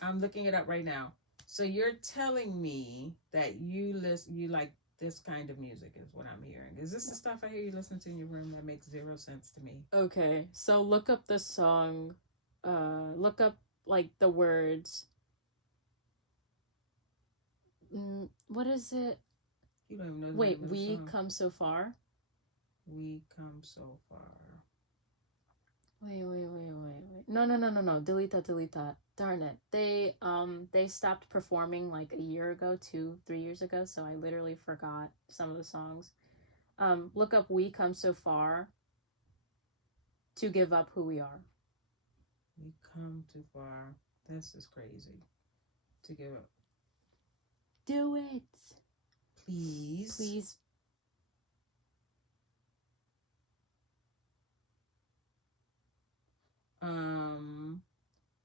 I'm looking it up right now. So you're telling me that you like this kind of music is what I'm hearing. Is this the stuff I hear you listen to in your room? That makes zero sense to me. Okay, so look up the song. Look up like the words. What is it? You don't even know. Wait, we come so far. We come so far. Wait. No. Delete that. Darn it. They stopped performing like a year ago, 2-3 years ago, so I literally forgot some of the songs. Look up We Come So Far to Give Up Who We Are. We come too far. This is crazy. To give up. Do it. Please.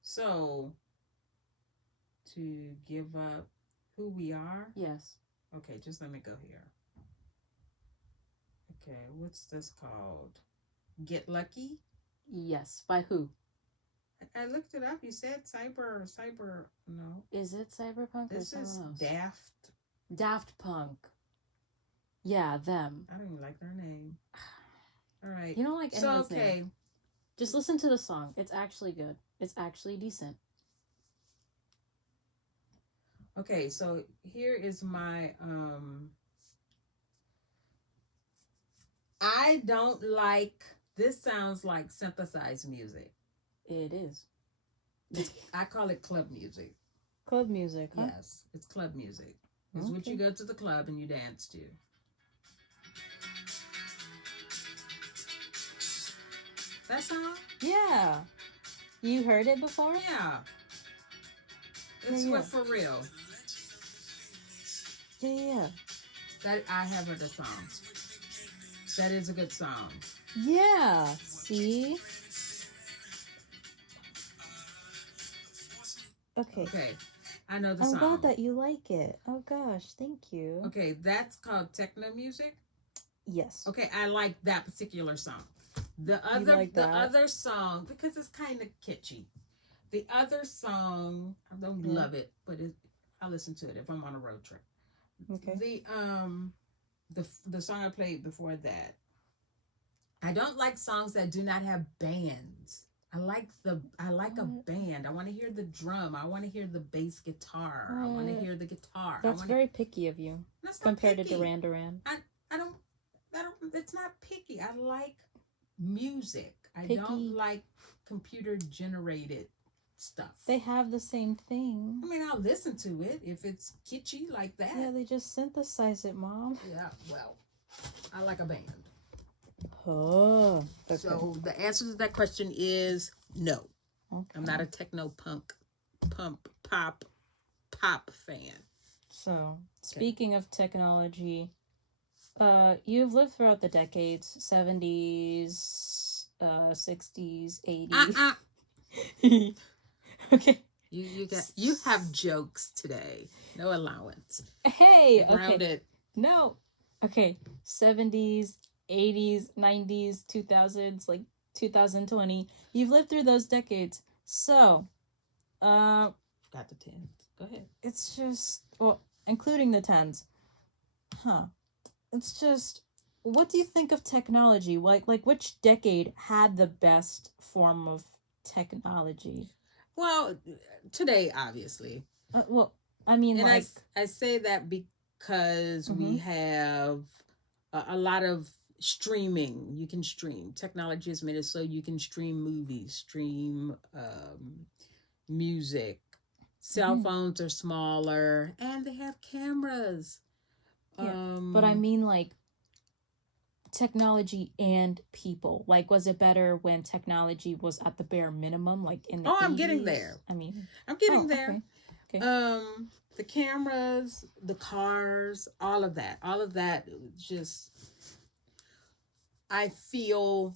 So to give up who we are? Yes. Okay, just let me go here. Okay, what's this called? Get Lucky? Yes. By who? I looked it up. You said cyber, no. Is it cyberpunk this or is else? Daft Punk. Yeah, them. I don't even like their name. All right. You don't like anyone's okay. name. Just listen to the song. It's actually good. It's actually decent. Okay, so here is my I don't like this. Sounds like synthesized music. It is. I call it club music. Club music, huh? Yes, it's club music. It's what you go to the club and you dance to. That song? Yeah. You heard it before? Yeah. It's what for real. Yeah. That I have heard a song. That is a good song. Yeah. See? Okay. I know the song. I'm glad that you like it. Oh gosh, thank you. Okay, that's called techno music? Yes. Okay, I like that particular song. The other song, because it's kind of kitschy. The other song, I don't love it, but I listen to it if I'm on a road trip. Okay. The song I played before that. I don't like songs that do not have bands. I like a band. I want to hear the drum. I want to hear the bass guitar. I want to hear the guitar. That's very picky of you. That's compared to Duran Duran. I don't. It's not picky. I like music. I Picky. don't like computer generated stuff. They have the same thing. I mean, I'll listen to it if it's kitschy like that. Yeah, they just synthesize it, Mom. Yeah, well, I like a band. Oh. Okay. So the answer to that question is no. Okay. I'm not a techno pop fan. So, speaking of technology, you've lived throughout the decades, 70s, 60s, 80s. Okay. You have jokes today. No allowance. Hey, Get grounded. No. Okay. 70s, 80s, 90s, 2000s, like 2020. You've lived through those decades. So, got the 10s. Go ahead. It's just, well, including the 10s. It's just, what do you think of technology? Like which decade had the best form of technology? Well, today, obviously. Well, I mean, and like... I say that because we have a lot of streaming. You can stream. Technology has made it so you can stream movies, stream music. Cell phones are smaller, and they have cameras. Yeah, but I mean, like, technology and people. Like, was it better when technology was at the bare minimum, like in the 80s? I'm getting there. I mean, I'm getting there. Okay. The cameras, the cars, all of that just, I feel,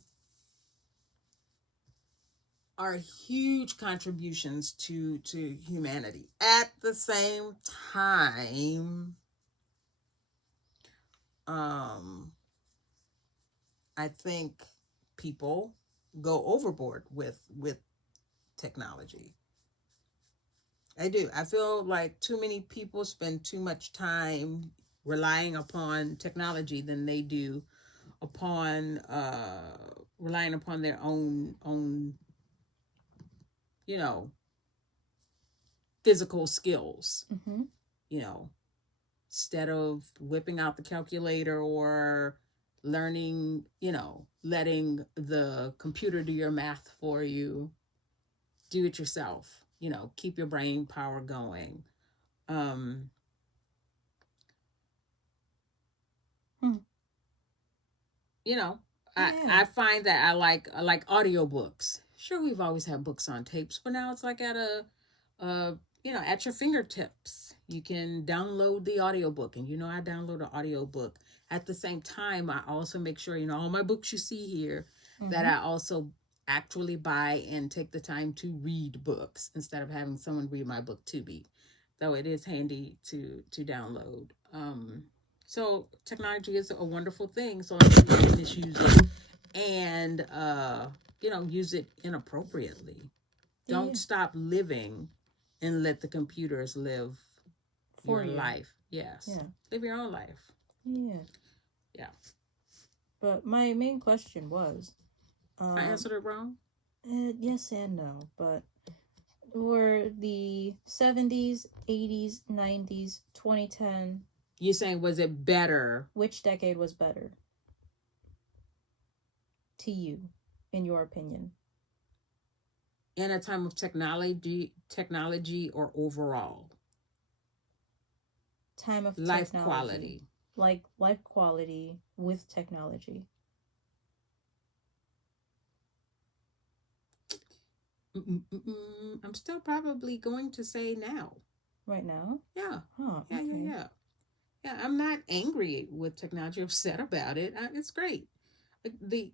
are huge contributions to humanity. At the same time, I think people go overboard with technology. I do. I feel like too many people spend too much time relying upon technology than they do upon relying upon their own physical skills. Instead of whipping out the calculator or learning, letting the computer do your math for you, do it yourself. Keep your brain power going. I find that I like audiobooks. Sure, we've always had books on tapes, but now it's like at at your fingertips. You can download the audiobook, and I download an audiobook. At the same time, I also make sure, all my books you see here, that I also actually buy and take the time to read books instead of having someone read my book to me. Though it is handy to download. So technology is a wonderful thing, so long as you can misuse it and use it inappropriately. Don't stop living and let the computers live your life. Yes. Yeah. Live your own life. Yeah. Yeah. But my main question was... I answered it wrong? Yes and no, but were the 70s, 80s, 90s, 2010... You're saying, was it better? Which decade was better? To you, in your opinion. In a time of technology or overall? Time of life technology. Quality. Like life quality with technology. I'm still probably going to say now. Right now? Yeah. Huh, yeah, okay. Yeah, I'm not angry with technology, upset about it. It's great. Like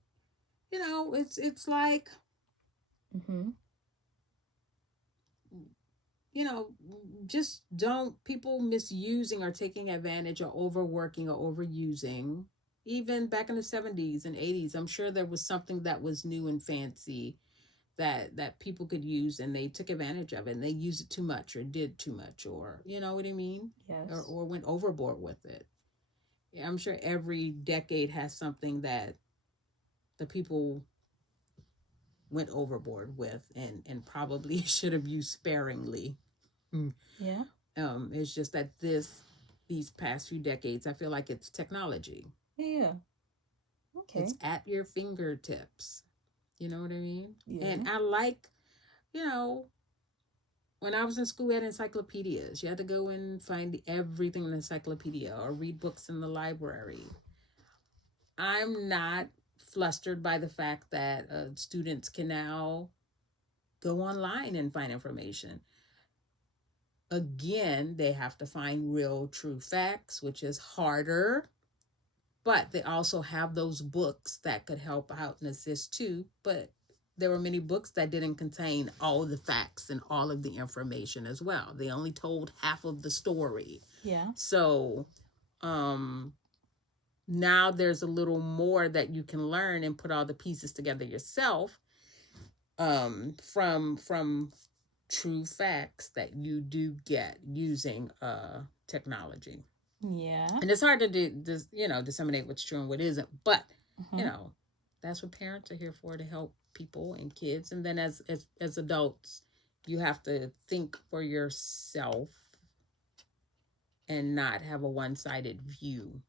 it's like, just don't people misusing or taking advantage or overworking or overusing. Even back in the 70s and 80s, I'm sure there was something that was new and fancy that people could use, and they took advantage of it, and they used it too much or did too much, or you know what I mean? Yes. Or went overboard with it. Yeah, I'm sure every decade has something that the people went overboard with, and probably should have used sparingly. Yeah. It's just that these past few decades, I feel like it's technology. Yeah. Okay. It's at your fingertips. You know what I mean? Yeah. And I like, you know, when I was in school, we had encyclopedias. You had to go and find everything in the encyclopedia or read books in the library. I'm not flustered by the fact that students can now go online and find information. Again, they have to find real, true facts, which is harder. But they also have those books that could help out and assist too. But there were many books that didn't contain all the facts and all of the information as well. They only told half of the story. Yeah. So now there's a little more that you can learn and put all the pieces together yourself from true facts that you do get using technology. Yeah. And it's hard to disseminate what's true and what isn't, but that's what parents are here for, to help people and kids. And then as adults, you have to think for yourself and not have a one-sided view,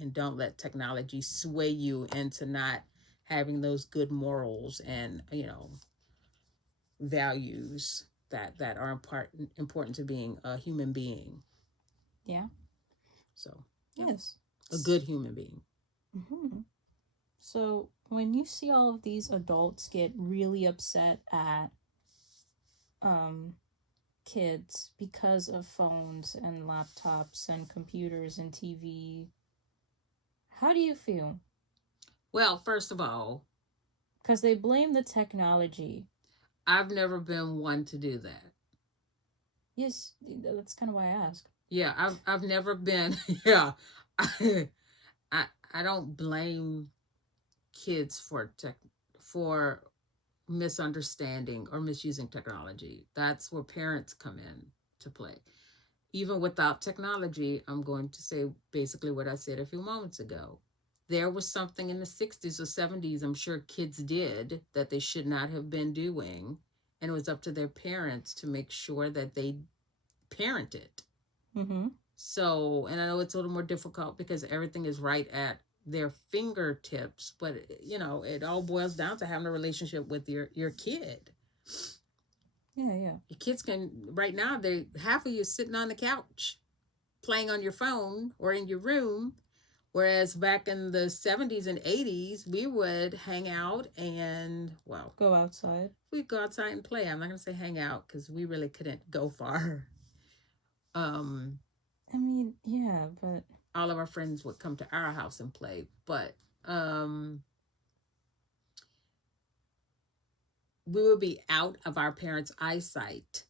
and don't let technology sway you into not having those good morals and values that are important to being a human being. Yeah. So yes, a good human being. Mm-hmm. So when you see all of these adults get really upset at kids because of phones and laptops and computers and TV, how do you feel? Well, first of all, because they blame the technology. I've never been one to do that. Yes, that's kind of why I asked. Yeah, I've never been. Yeah, I don't blame kids for misunderstanding or misusing technology. That's where parents come in to play. Even without technology, I'm going to say basically what I said a few moments ago. There was something in the 60s or 70s, I'm sure kids did, that they should not have been doing. And it was up to their parents to make sure that they parented. Mm-hmm. So, and I know it's a little more difficult because everything is right at their fingertips, but it all boils down to having a relationship with your kid. Yeah. Your kids can, right now, half of you sitting on the couch playing on your phone or in your room, whereas back in the 70s and 80s, we would hang out and, go outside. We'd go outside and play. I'm not going to say hang out because we really couldn't go far. I mean, yeah, but all of our friends would come to our house and play, but we would be out of our parents' eyesight.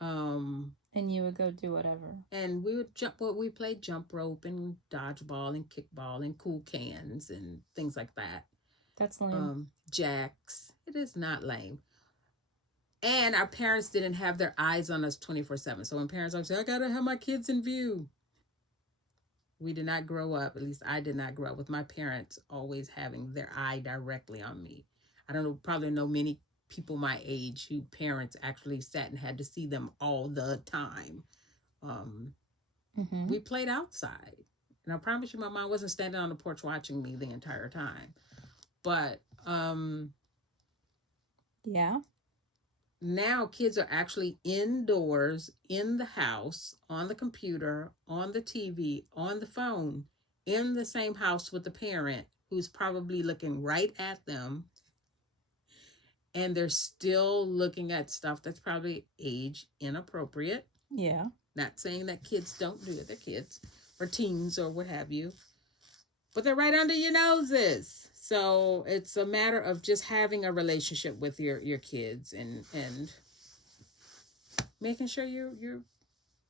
And you would go do whatever. And we would we played jump rope and dodgeball and kickball and cool cans and things like that. That's lame. Jacks. It is not lame. And our parents didn't have their eyes on us 24/7. So when parents always say, I gotta have my kids in view. We did not grow up, at least I did not grow up with my parents always having their eye directly on me. I don't know, probably know many people my age who parents actually sat and had to see them all the time. We played outside. And I promise you, my mom wasn't standing on the porch watching me the entire time. But, yeah. Now kids are actually indoors, in the house, on the computer, on the TV, on the phone, in the same house with the parent who's probably looking right at them. And they're still looking at stuff that's probably age inappropriate. Yeah. Not saying that kids don't do it. They're kids or teens or what have you. But they're right under your noses. So it's a matter of just having a relationship with your kids and making sure you're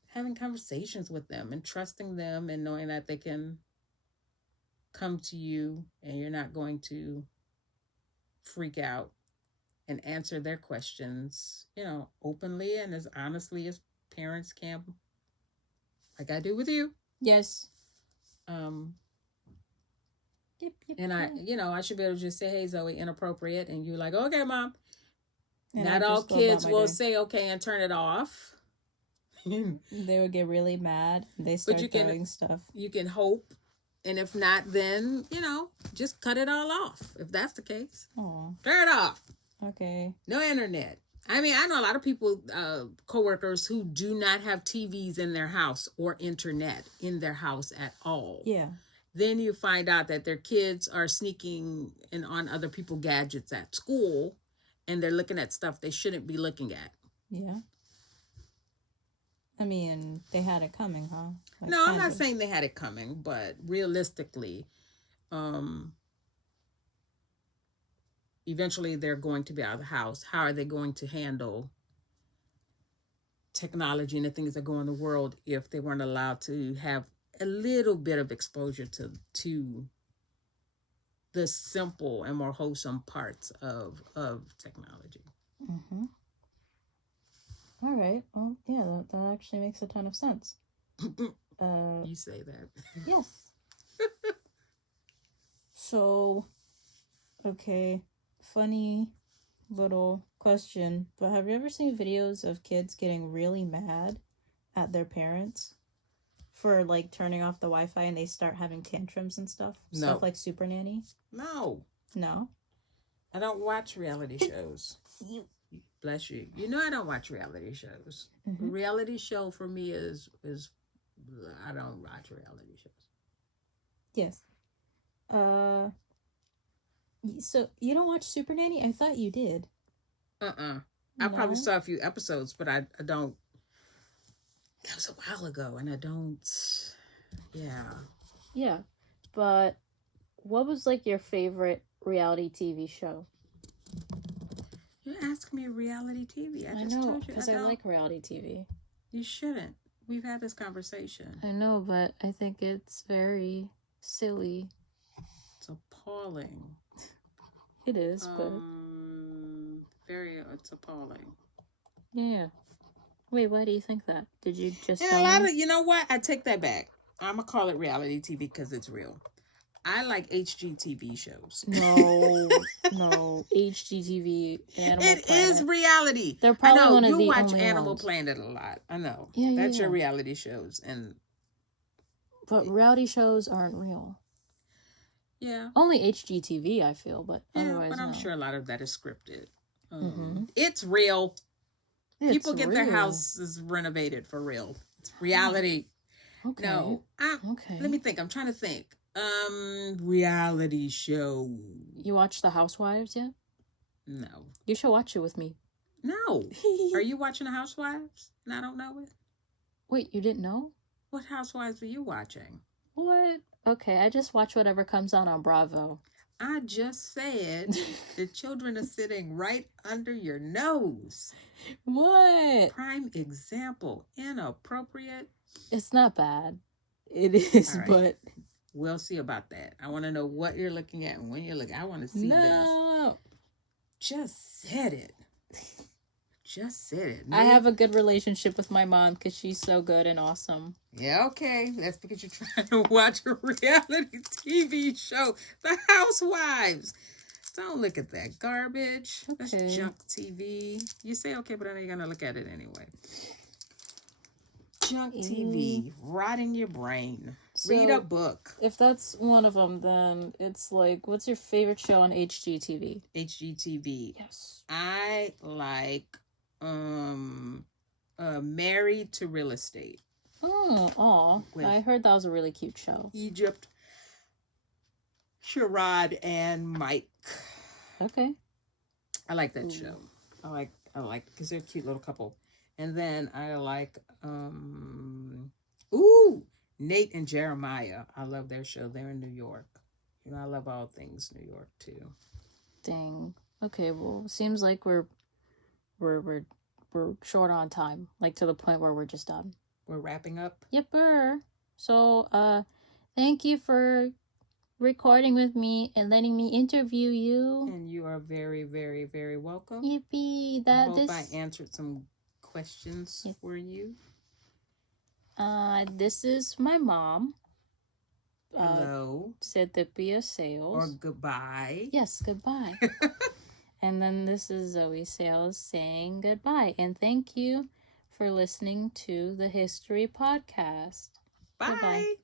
having conversations with them and trusting them and knowing that they can come to you and you're not going to freak out, and answer their questions, openly and as honestly as parents can, like I do with you. Yes. Yep, yep, And yep. I should be able to just say, hey, Zoe, inappropriate. And you're like, okay, Mom. And Not I'll all just go about kids my will day. say okay and turn it off. They would get really mad. They But start throwing stuff. you can hope. And if not, then, just cut it all off. If that's the case. Oh, Turn it off. okay. No internet. I mean, I know a lot of people, coworkers who do not have TVs in their house or internet in their house at all. Yeah. Then you find out that their kids are sneaking in on other people's gadgets at school, and they're looking at stuff they shouldn't be looking at. Yeah. I mean, they had it coming, huh? Like, No, I'm not saying they had it coming, but realistically, eventually they're going to be out of the house. How are they going to handle technology and the things that go in the world if they weren't allowed to have a little bit of exposure to the simple and more wholesome parts of technology? Mm-hmm. All right. Well, yeah, that actually makes a ton of sense. You say that. Yes. So, okay, funny little question, but have you ever seen videos of kids getting really mad at their parents for like turning off the Wi-Fi and they start having tantrums and stuff? No. Stuff like Super Nanny? No. No? I don't watch reality shows. Bless you. You know I don't watch reality shows. Mm-hmm. Reality show for me is I don't watch reality shows. Yes. So you don't watch Super Nanny? I thought you did. I probably saw a few episodes, but I don't. That was a while ago, and I don't. Yeah. Yeah, but what was like your favorite reality TV show? You're asking me reality TV. I just know, told you because I like reality TV. You shouldn't. We've had this conversation. I know, but I think it's very silly. It's appalling. It is, but it's appalling. yeah. Wait, why do you think that? Did you just? And a lot of, you know what? I take that back. I'm gonna call it reality TV because it's real. I like HGTV shows. No, HGTV. It is reality. They're probably one of the you watch only Animal ones. Planet a lot. I know. Yeah, That's your reality shows, but reality shows aren't real. Yeah. Only HGTV, I feel, but otherwise, but I'm no. sure a lot of that is scripted. It's real. People get their houses renovated for real. It's reality. Okay. No. Okay. Let me think. I'm trying to think. Reality show. You watch The Housewives yet? No. You should watch it with me. No. Are you watching The Housewives? And I don't know it. Wait, you didn't know? What Housewives are you watching? What? Okay, I just watch whatever comes on Bravo. I just said the children are sitting right under your nose. What? Prime example. Inappropriate. It's not bad. It is, right. But we'll see about that. I want to know what you're looking at and when you're looking. I want to see this. Just said it. Just said it. I have a good relationship with my mom because she's so good and awesome. Yeah, okay. That's because you're trying to watch a reality TV show. The Housewives. Don't look at that garbage. Okay. That's junk TV. You say okay, but then you're going to look at it anyway. Junk TV. Rotting your brain. So, read a book. If that's one of them, then it's like, what's your favorite show on HGTV? HGTV. Yes. I like Married to Real Estate. I heard that was a really cute show. Egypt, Sherrod, and Mike. Okay. I like that show. I like because they're a cute little couple. And then I like Nate and Jeremiah. I love their show. They're in New York. You know, I love all things New York too. Dang. Okay, well, seems like we're short on time, like to the point where we're just done. We're wrapping up. Yepper. So, thank you for recording with me and letting me interview you. And you are very, very, very welcome. Yippee! I hope I answered some questions for you. This is my mom. Hello. Cynthia Sales. Or goodbye. Yes, goodbye. And then this is Zoe Sales saying goodbye. And thank you for listening to the History Podcast. Bye. Goodbye.